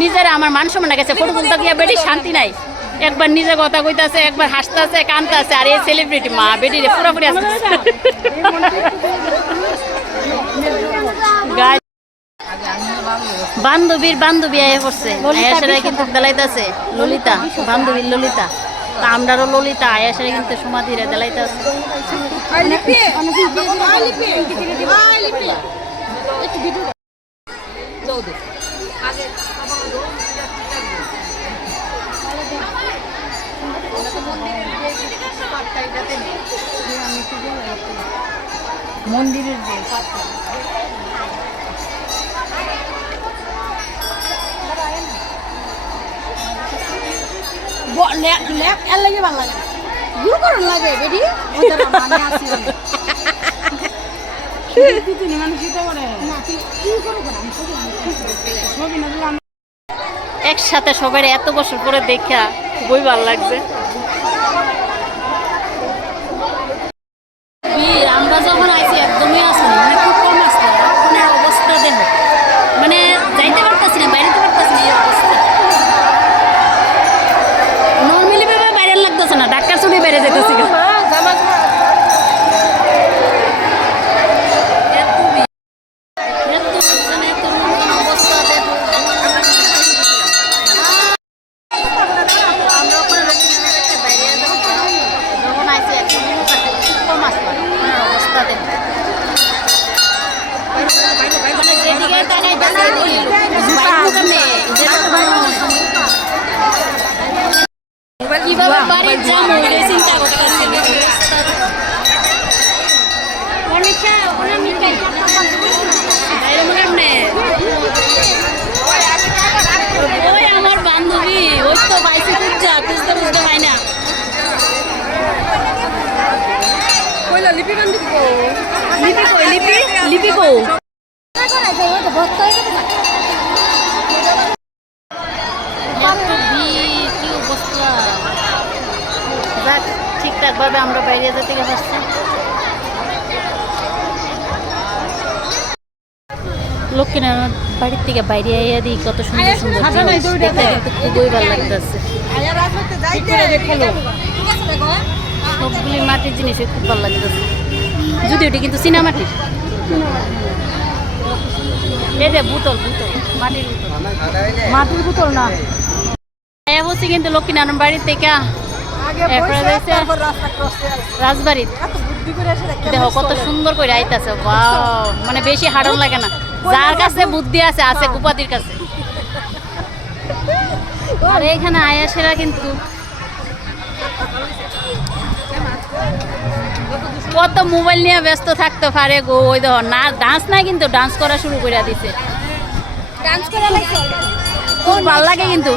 নিজের আমার মান সম্মান গেছে, ফটো তুলতে গিয়ে বেটি শান্তি নাই। একবার নিজে কথা কইতাছে, একবার হাসতেছে, কানতেছে, আর এই সেলিব্রিটি মা বেটি পুরোপুরি আসছে। বান্ধবীর বান্ধবী আয়ে পড়ছে, আয়াসেরা কিন্তু দেলাইতেছে ললিতা, বান্ধবীর ললিতা। তা আমরারও ললিতা, আয়াসেরা কিন্তু সমাধিরে দেলাইতেছে। মন্দিরের যে একসাথে সবাই এত বছর পরে দেখা খুবই ভালো লাগছে। আমরা যখন আইছি একদমই আসলে মানে খুব কম আসতো, এখন অবস্থা দেহ মানে যাইতে পারতাছি না, বাইরে পারতাছি না, এই অবস্থা। নর্মালি ভাবে বাইরে লাগতেছে না, ডাক্তার শুনে বাইরে যেতেছি। কিভাবে বাড়ির যাবো চিন্তা করতেছি। ওই আমার বান্ধবী, ওই তো বাইসে খুঁজছা, খুঁজতে খুঁজতে পাই না। লিপি কই, লিপি কো ঠিকঠাক ভাবে আমরা বাইরে যেতে পারছি। লক্ষ্মীনারায়ণ বাড়ির থেকে বাইরে আইয়া দিই কত সুন্দর সুন্দর দেখতে, কিন্তু খুবই ভালো লাগতেছে। সবগুলি মাটির জিনিসই খুব ভালো লাগতেছে, যদি ওটি কিন্তু চীনা মাটির। এই যে বোতল, মাটির বোতল না। বলছি কিন্তু লক্ষ্মীনারায়ণ বাড়ির থেকে রাজবাড়ি দেখো কত সুন্দর করে আইতাছে। ওয়াও, মানে বেশি হাড়ন লাগে না। যার কাছে বুদ্ধি আছে আছে গোপাদির কাছে। আর এখানে আয়াসেরা কিন্তু কত মোবাইল নিয়ে ব্যস্ত থাকতে পারে গো। ওই দেখো না, ডান্স নাই কিন্তু ডান্স করা শুরু করে দিছে। খুব ভালো লাগে কিন্তু।